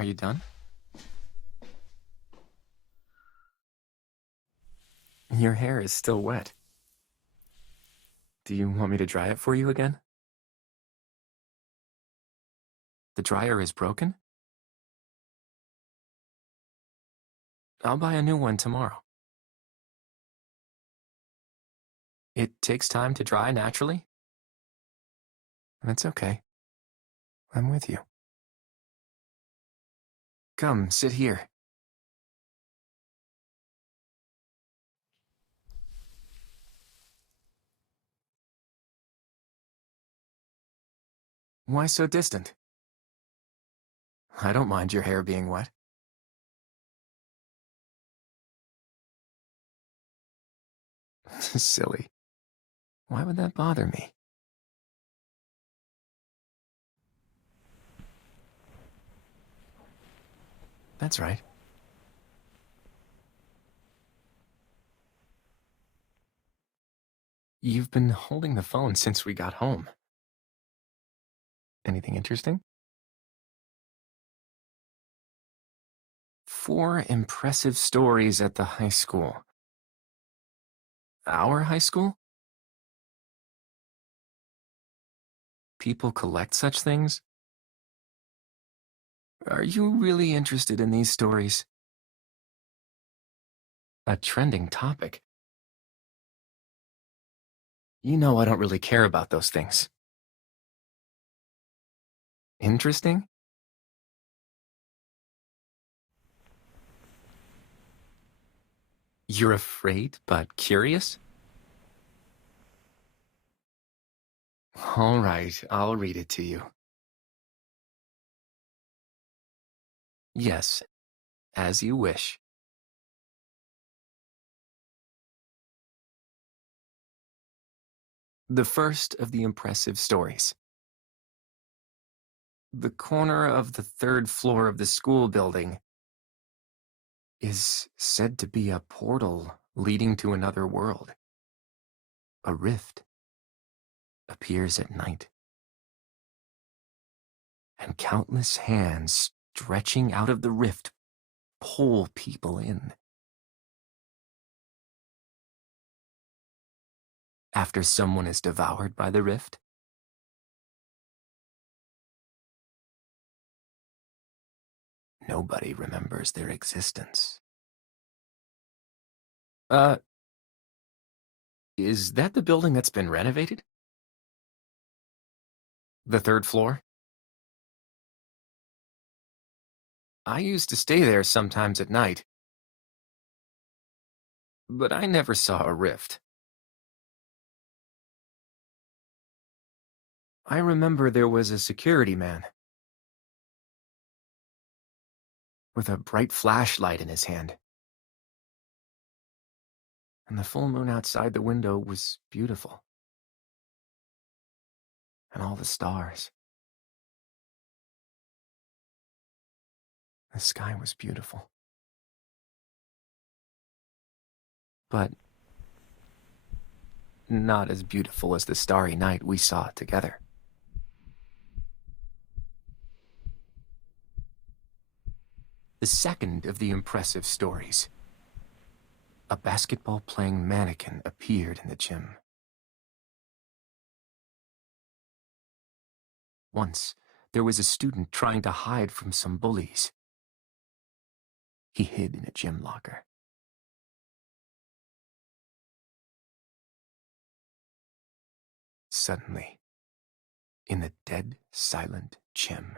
Are you done? Your hair is still wet. Do you want me to dry it for you again? The dryer is broken? I'll buy a new one tomorrow. It takes time to dry naturally? That's okay. I'm with you. Come, sit here. Why so distant? I don't mind your hair being wet. Silly. Why would that bother me? That's right. You've been holding the phone since we got home. Anything interesting? 4 impressive stories at the high school. Our high school? People collect such things? Are you really interested in these stories? A trending topic. You know I don't really care about those things. Interesting? You're afraid but curious? All right, I'll read it to you. Yes, as you wish. The first of the impressive stories. The corner of the 3rd floor of the school building is said to be a portal leading to another world. A rift appears at night, and countless hands stretching out of the rift pull people in. After someone is devoured by the rift, nobody remembers their existence. Is that the building that's been renovated? The 3rd floor? I used to stay there sometimes at night, but I never saw a rift. I remember there was a security man with a bright flashlight in his hand. And the full moon outside the window was beautiful. And all the stars. The sky was beautiful. But not as beautiful as the starry night we saw together. The second of the impressive stories. A basketball-playing mannequin appeared in the gym. Once, there was a student trying to hide from some bullies. He hid in a gym locker. Suddenly, in the dead, silent gym,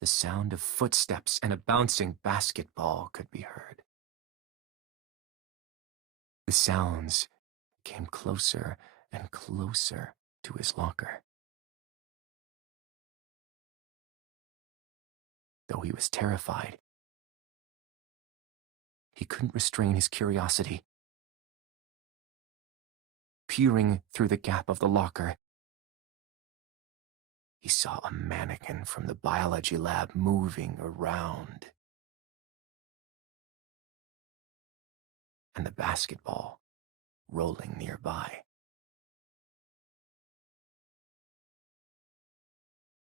the sound of footsteps and a bouncing basketball could be heard. The sounds came closer and closer to his locker. Though he was terrified, he couldn't restrain his curiosity. Peering through the gap of the locker, he saw a mannequin from the biology lab moving around. And the basketball rolling nearby.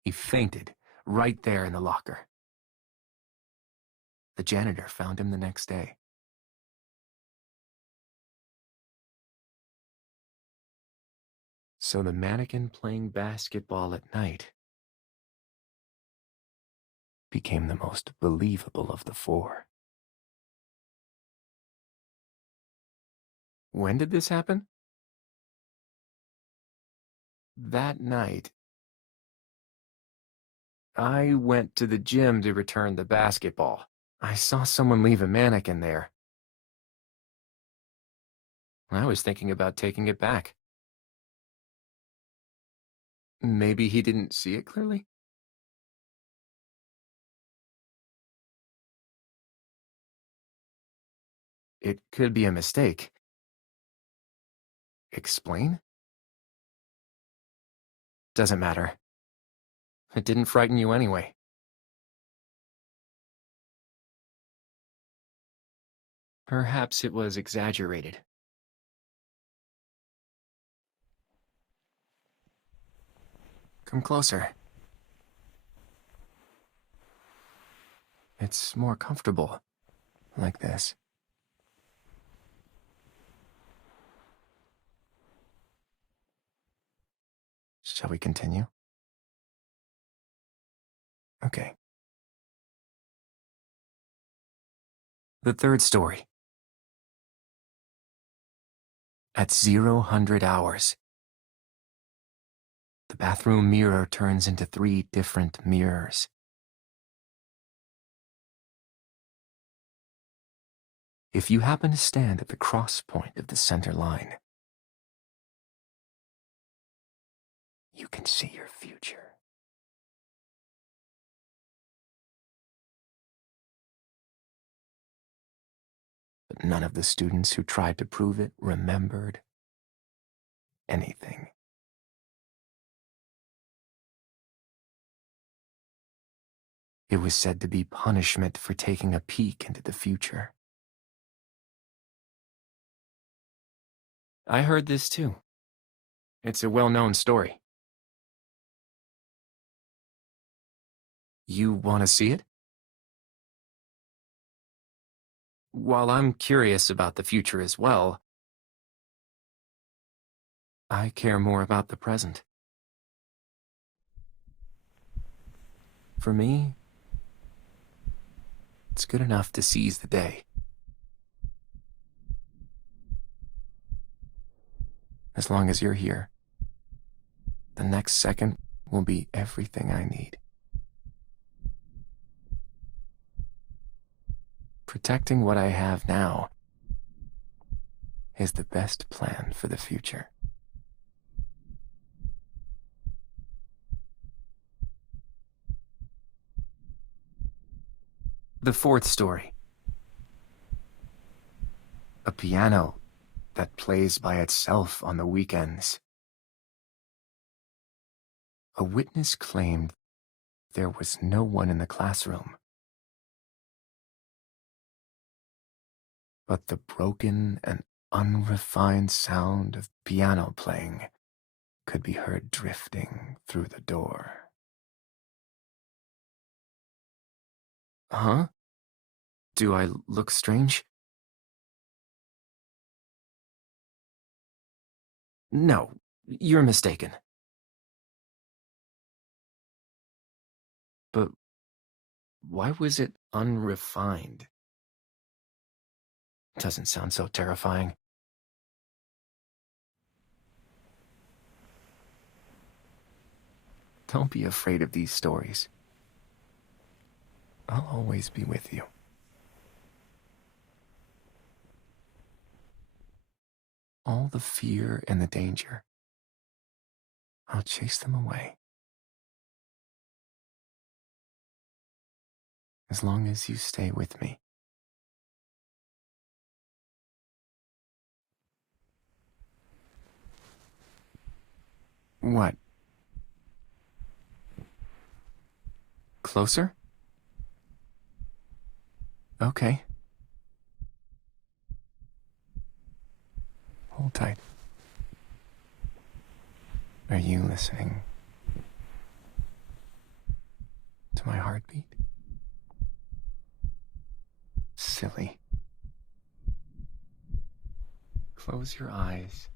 He fainted right there in the locker. The janitor found him the next day. So the mannequin playing basketball at night became the most believable of the four. When did this happen? That night, I went to the gym to return the basketball. I saw someone leave a mannequin there. I was thinking about taking it back. Maybe he didn't see it clearly? It could be a mistake. Explain? Doesn't matter. It didn't frighten you anyway. Perhaps it was exaggerated. Come closer. It's more comfortable, like this. Shall we continue? Okay. The third story. At 00 hours, the bathroom mirror turns into 3 different mirrors. If you happen to stand at the cross point of the center line, you can see your future. But none of the students who tried to prove it remembered anything. It was said to be punishment for taking a peek into the future. I heard this too. It's a well-known story. You want to see it? While I'm curious about the future as well, I care more about the present. For me, it's good enough to seize the day. As long as you're here, the next second will be everything I need. Protecting what I have now is the best plan for the future. The fourth story. A piano that plays by itself on the weekends. A witness claimed there was no one in the classroom, but the broken and unrefined sound of piano playing could be heard drifting through the door. Huh? Do I look strange? No, you're mistaken. But why was it unrefined? Doesn't sound so terrifying. Don't be afraid of these stories. I'll always be with you. All the fear and the danger, I'll chase them away. As long as you stay with me. What? Closer? Okay. Hold tight. Are you listening to my heartbeat? silly. Close your eyes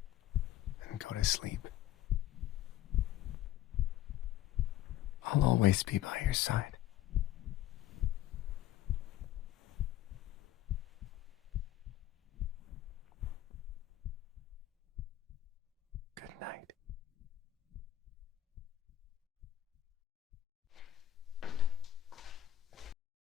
and go to sleep. I'll always be by your side.